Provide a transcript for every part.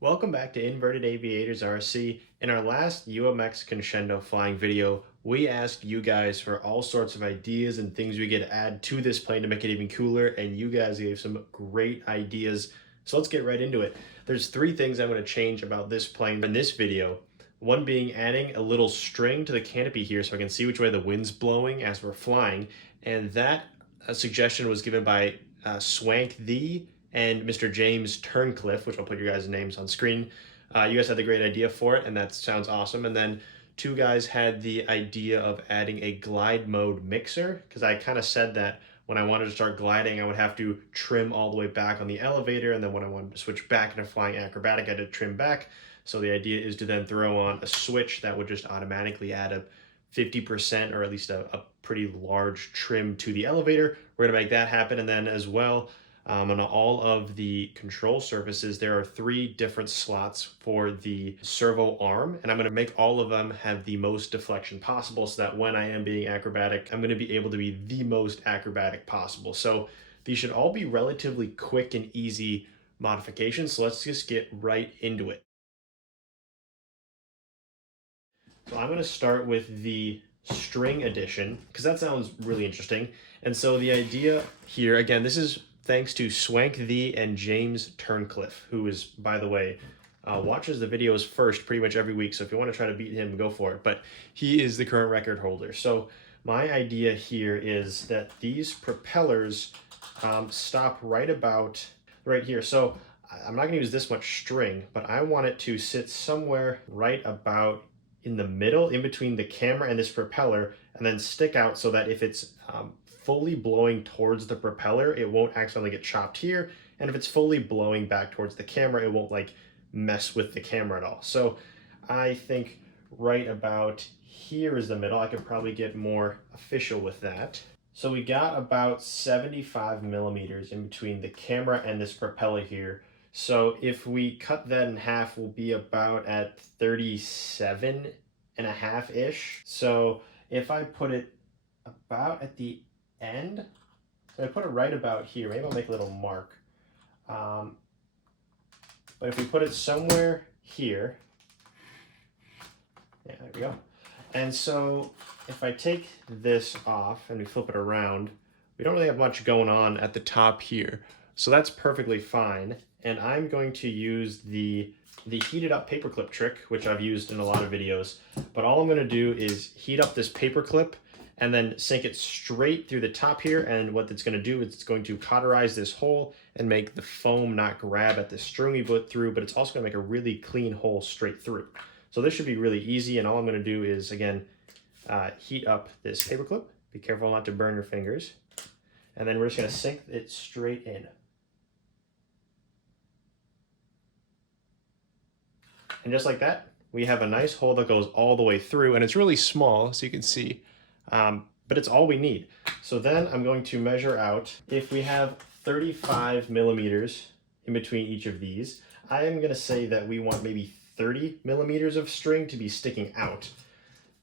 Welcome back to Inverted Aviators RC. In our last UMX Conscendo flying video, we asked you guys for all sorts of ideas and things we could add to this plane to make it even cooler, and you guys gave some great ideas. So let's get right into it. There's three things I'm going to change about this plane in this video. One being adding a little string to the canopy here so I can see which way the wind's blowing as we're flying. And that suggestion was given by Swank the and Mr. James Turncliffe, which I'll put your guys' names on screen. You guys had the great idea for it, and that sounds awesome. And then two guys had the idea of adding a glide mode mixer, because I kind of said that when I wanted to start gliding, I would have to trim all the way back on the elevator, and then when I wanted to switch back into flying acrobatic, I had to trim back. So the idea is to then throw on a switch that would just automatically add a 50% or at least a pretty large trim to the elevator. We're gonna make that happen, and then as well, on all of the control surfaces, there are 3 different slots for the servo arm, and I'm going to make all of them have the most deflection possible so that when I am being acrobatic, I'm going to be able to be the most acrobatic possible. So these should all be relatively quick and easy modifications, so let's just get right into it. So I'm going to start with the string addition, because that sounds really interesting. And so the idea here, again, this is thanks to Swank the and James Turncliffe, who is, by the way, watches the videos first pretty much every week. So if you want to try to beat him, go for it. But he is the current record holder. So my idea here is that these propellers stop right about right here. So I'm not going to use this much string, but I want it to sit somewhere right about in the middle, in between the camera and this propeller, and then stick out so that if it's fully blowing towards the propeller, it won't accidentally get chopped here. And if it's fully blowing back towards the camera, it won't like mess with the camera at all. So I think right about here is the middle. I could probably get more official with that. So we got about 75 millimeters in between the camera and this propeller here. So if we cut that in half, we'll be about at 37.5-ish. So if I put it about at the end, so I put it right about here, maybe I'll make a little mark, but if we put it somewhere here, yeah, there we go. And so if I take this off and we flip it around, we don't really have much going on at the top here, so that's perfectly fine. And I'm going to use the heated up paperclip trick, which I've used in a lot of videos, but all I'm going to do is heat up this paperclip and then sink it straight through the top here. And what it's going to do is it's going to cauterize this hole and make the foam not grab at the string we put through, but it's also going to make a really clean hole straight through. So this should be really easy, and all I'm going to do is, again, heat up this paperclip. Be careful not to burn your fingers. And then we're just going to sink it straight in. And just like that, we have a nice hole that goes all the way through, and it's really small, so you can see. But it's all we need. So then I'm going to measure out, if we have 35 millimeters in between each of these, I am going to say that we want maybe 30 millimeters of string to be sticking out.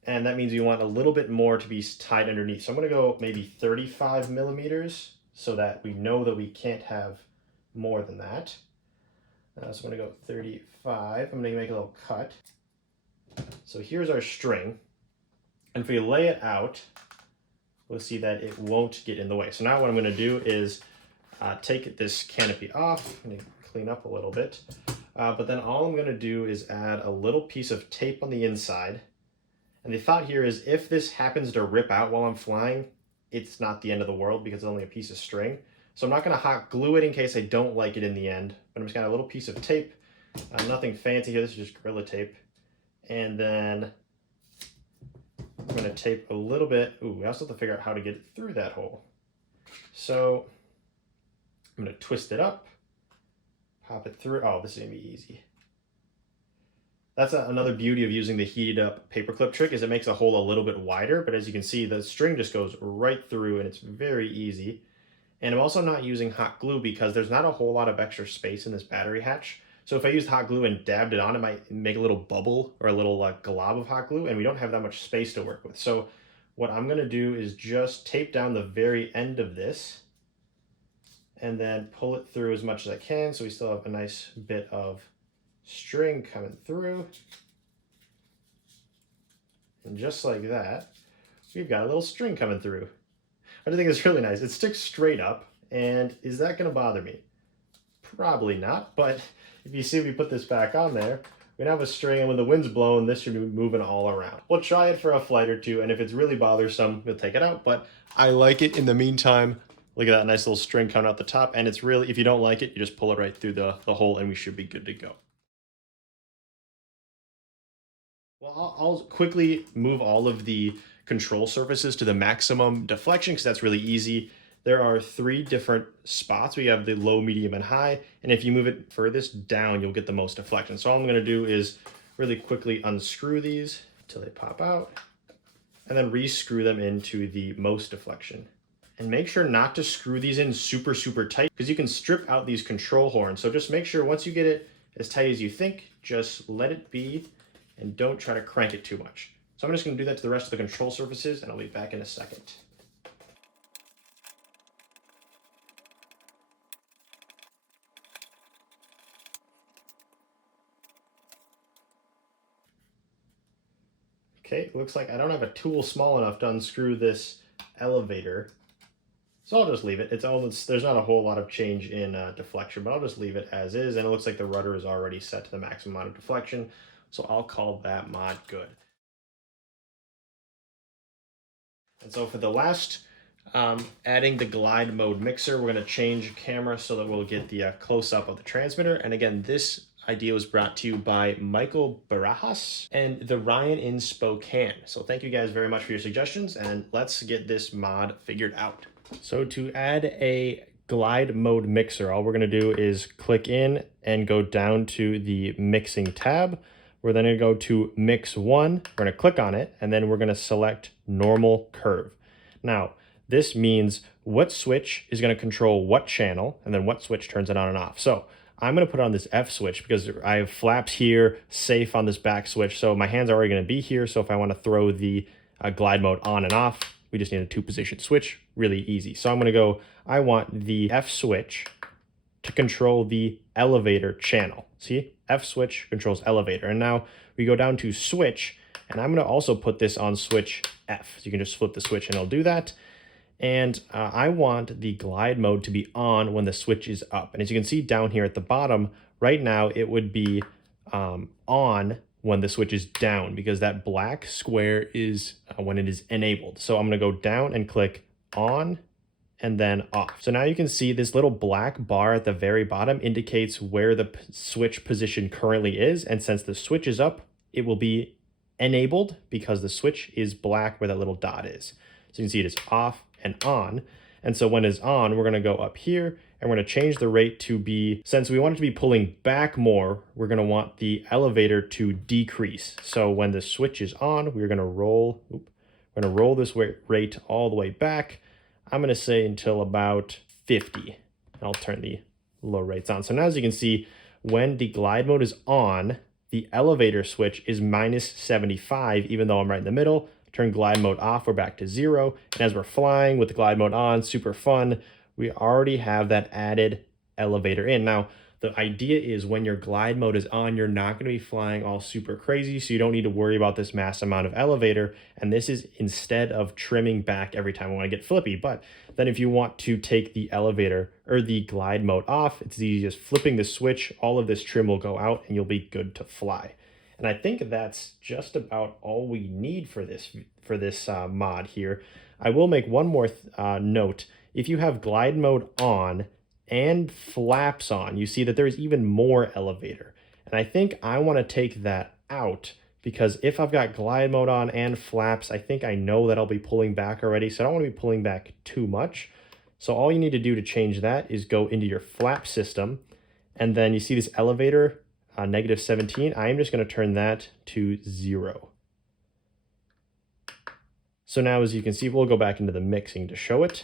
And that means we want a little bit more to be tied underneath. So I'm going to go maybe 35 millimeters so that we know that we can't have more than that. So I'm going to go 35. I'm going to make a little cut. So here's our string. And if we lay it out, we'll see that it won't get in the way. So now what I'm going to do is take this canopy off. I'm going to clean up a little bit. But then all I'm going to do is add a little piece of tape on the inside. And the thought here is if this happens to rip out while I'm flying, it's not the end of the world because it's only a piece of string. So I'm not going to hot glue it in case I don't like it in the end. But I'm just going to add a little piece of tape. Nothing fancy here. This is just Gorilla Tape. And then I'm going to tape a little bit. Ooh, we also have to figure out how to get it through that hole. So I'm going to twist it up, pop it through. Oh, this is going to be easy. That's another beauty of using the heated up paperclip trick is it makes a hole a little bit wider, but as you can see, the string just goes right through and it's very easy. And I'm also not using hot glue because there's not a whole lot of extra space in this battery hatch. So if I used hot glue and dabbed it on, it might make a little bubble or a little glob of hot glue, and we don't have that much space to work with. So what I'm gonna do is just tape down the very end of this and then pull it through as much as I can so we still have a nice bit of string coming through. And just like that, we've got a little string coming through. I think it's really nice. It sticks straight up, and is that gonna bother me? Probably not, but if you see we put this back on there, we now have a string, and when the wind's blowing, this should be moving all around. We'll try it for a flight or two, and if it's really bothersome, we'll take it out, but I like it in the meantime. Look at that nice little string coming out the top, and it's really, if you don't like it, you just pull it right through the hole, and we should be good to go. Well, I'll quickly move all of the control surfaces to the maximum deflection because that's really easy. There are 3 different spots. We have the low, medium, and high. And if you move it furthest down, you'll get the most deflection. So all I'm gonna do is really quickly unscrew these until they pop out and then re-screw them into the most deflection. And make sure not to screw these in super, super tight because you can strip out these control horns. So just make sure once you get it as tight as you think, just let it be and don't try to crank it too much. So I'm just gonna do that to the rest of the control surfaces and I'll be back in a second. Okay, looks like I don't have a tool small enough to unscrew this elevator. So I'll just leave it. There's not a whole lot of change in deflection, but I'll just leave it as is. And it looks like the rudder is already set to the maximum amount of deflection. So I'll call that mod good. And so for the last, adding the glide mode mixer, we're gonna change camera so that we'll get the close-up of the transmitter. And again, this idea was brought to you by Michael Barajas and the Ryan in Spokane. So thank you guys very much for your suggestions, and let's get this mod figured out. So to add a glide mode mixer, all we're gonna do is click in and go down to the mixing tab. We're then gonna go to mix 1, we're gonna click on it, and then we're gonna select normal curve. Now, this means what switch is gonna control what channel, and then what switch turns it on and off. So I'm gonna put on this F switch because I have flaps here, safe on this back switch, so my hands are already gonna be here, so if I wanna throw the glide mode on and off, we just need a 2-position switch, really easy. So I'm gonna go, I want the F switch to control the elevator channel. See, F switch controls elevator. And now we go down to switch, and I'm gonna also put this on switch F. So you can just flip the switch and it'll do that. And I want the glide mode to be on when the switch is up. And as you can see down here at the bottom, right now it would be on when the switch is down because that black square is when it is enabled. So I'm gonna go down and click on and then off. So now you can see this little black bar at the very bottom indicates where the switch position currently is. And since the switch is up, it will be enabled because the switch is black where that little dot is. So you can see it is off and on. And so when it's on, we're gonna go up here and we're gonna change the rate to be, since we want it to be pulling back more, we're gonna want the elevator to decrease. So when the switch is on, we're gonna roll this rate all the way back. I'm gonna say until about 50. I'll turn the low rates on. So now as you can see, when the glide mode is on, the elevator switch is -75, even though I'm right in the middle. Turn glide mode off, we're back to 0. And as we're flying with the glide mode on, super fun, we already have that added elevator in. Now, the idea is when your glide mode is on, you're not gonna be flying all super crazy, so you don't need to worry about this mass amount of elevator. And this is instead of trimming back every time we wanna get flippy. But then if you want to take the elevator or the glide mode off, it's easy just flipping the switch, all of this trim will go out and you'll be good to fly. And I think that's just about all we need for this mod here. I will make one more note. If you have glide mode on and flaps on, you see that there's even more elevator. And I think I want to take that out because if I've got glide mode on and flaps, I think I know that I'll be pulling back already. So I don't want to be pulling back too much. So all you need to do to change that is go into your flap system. And then you see this elevator, -17. I am just going to turn that to 0. So now as you can see, we'll go back into the mixing to show it.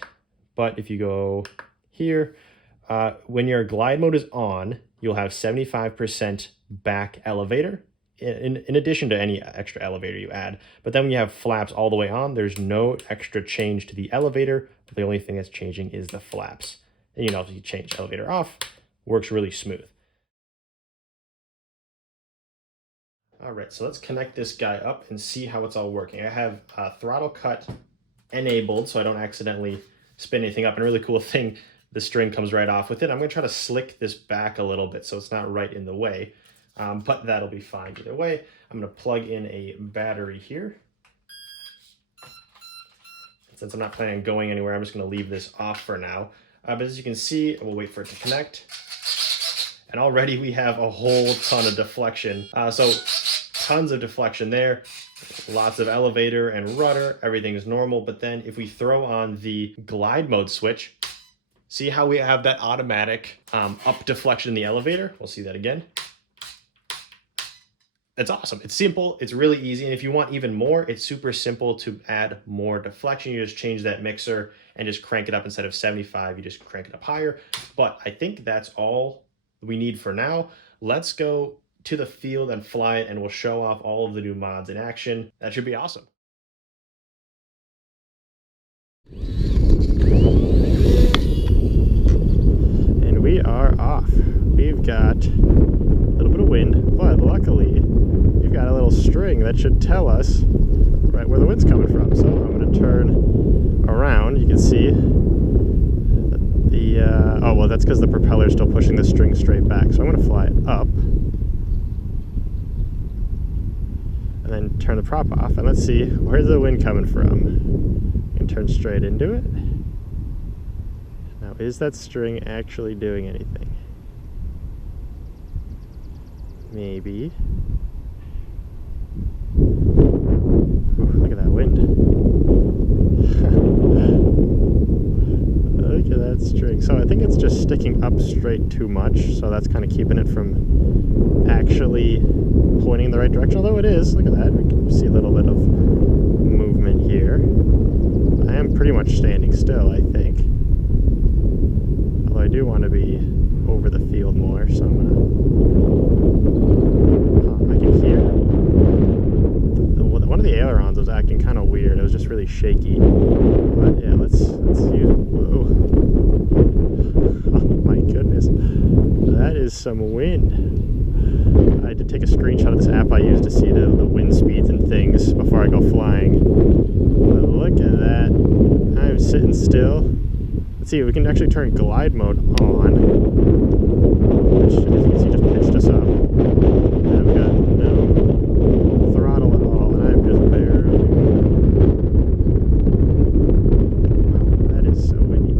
But if you go here, when your glide mode is on, you'll have 75% back elevator. in addition to any extra elevator you add. But then when you have flaps all the way on, there's no extra change to the elevator. The only thing that's changing is the flaps. And you know, if you change elevator off, works really smooth. All right, so let's connect this guy up and see how it's all working. I have throttle cut enabled so I don't accidentally spin anything up. And a really cool thing, the string comes right off with it. I'm gonna try to slick this back a little bit so it's not right in the way, but that'll be fine either way. I'm gonna plug in a battery here. Since I'm not planning on going anywhere, I'm just gonna leave this off for now. But as you can see, we'll wait for it to connect. And already we have a whole ton of deflection. So tons of deflection there, lots of elevator and rudder, everything is normal. But then if we throw on the glide mode switch, see how we have that automatic up deflection in the elevator? We'll see that again. It's awesome. It's simple. It's really easy. And if you want even more, it's super simple to add more deflection. You just change that mixer and just crank it up. Instead of 75, you just crank it up higher. But I think that's all we need for now. Let's go to the field and fly it, and we'll show off all of the new mods in action. That should be awesome. And we are off. We've got a little bit of wind, but luckily we've got a little string that should tell us right where the wind's coming from. So I'm going to turn around. You can see the oh well, that's because the propeller is still pushing the string straight back. So I'm going to fly it up and then turn the prop off, and let's see where's the wind coming from. You can turn straight into it. Now, is that string actually doing anything? Maybe. Ooh, look at that wind. Look at that string. So I think it's just sticking up straight too much, so that's kind of keeping it from actually pointing in the right direction, although it is. Look at that. We can see a little bit of movement here. I am pretty much standing still, I think. Although I do want to be over the field more, so I'm going to... I can hear... One of the ailerons was acting kind of weird. It was just really shaky. But yeah, let's use... Whoa. Oh my goodness. That is some wind. I had to take a screenshot of this app I use to see the wind speeds and things before I go flying. But look at that. I'm sitting still. Let's see, we can actually turn glide mode on. Which, as you can see, just pitched us up. And I've got no throttle at all, and I'm just barely... Wow, that is so windy.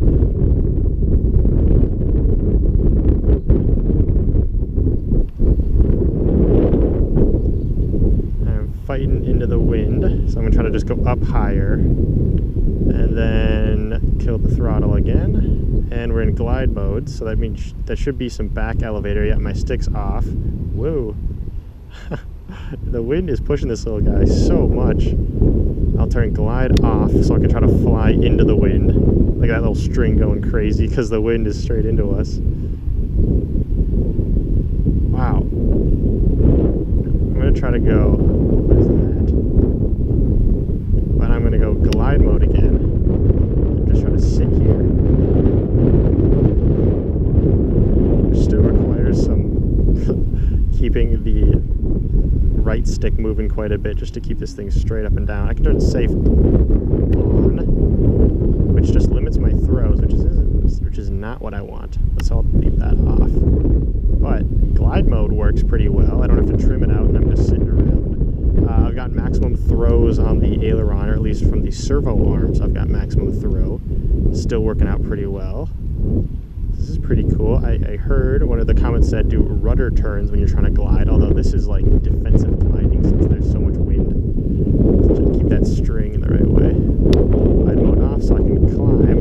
Fighting into the wind, so I'm gonna try to just go up higher and then kill the throttle again, and we're in glide mode, so that means there should be some back elevator. Yeah, my stick's off. Whoa. The wind is pushing this little guy so much. I'll turn glide off so I can try to fly into the wind. Look at that little string going crazy because the wind is straight into us. Wow. I'm gonna try to go, where's that? But I'm gonna go glide mode again. I'm just trying to sit here. It still requires some keeping the right stick moving quite a bit just to keep this thing straight up and down. I can turn safe on, which just limits my throws, which is not what I want. So I'll leave that off. But glide mode works pretty well. I don't have to trim it out, and I'm just sitting around. I've got maximum throws on the aileron, or at least from the servo arms, I've got maximum throw. Still working out pretty well. This is pretty cool. I heard one of the comments said do rudder turns when you're trying to glide, although this is like defensive gliding since there's so much wind. So just keep that string in the right way. Glide mode off so I can climb.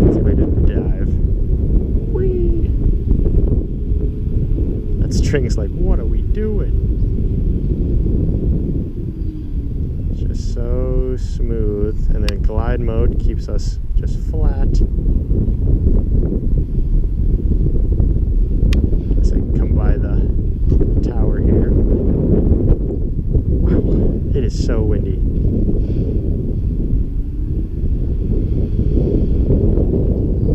That's a way to dive. Whee! That string's like, what are we doing? So smooth, and then glide mode keeps us just flat. Guess I can come by the tower here. Wow, it is so windy.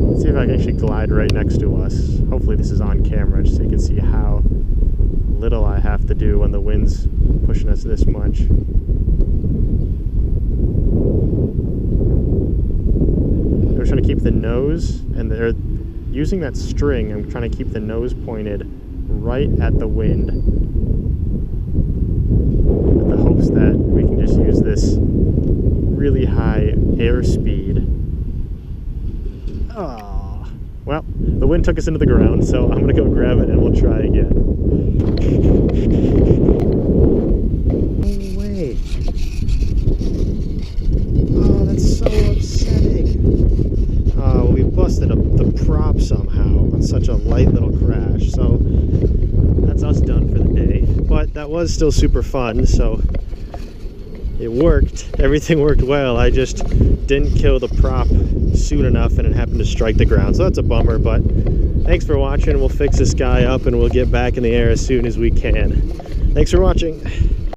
Let's see if I can actually glide right next to us. Hopefully this is on camera just so you can see how little I have to do when the wind's pushing us this much. We're trying to keep the nose, and they're using that string. I'm trying to keep the nose pointed right at the wind, with the hopes that we can just use this really high airspeed. Oh, well, the wind took us into the ground, so I'm gonna go grab it and we'll try again. No way. Oh, that's so upsetting. Oh, we busted up the prop somehow on such a light little crash, so that's us done for the day. But that was still super fun, so it worked. Everything worked well. I just didn't kill the prop soon enough and it happened to strike the ground, so that's a bummer. But thanks for watching. We'll fix this guy up and we'll get back in the air as soon as we can. Thanks for watching.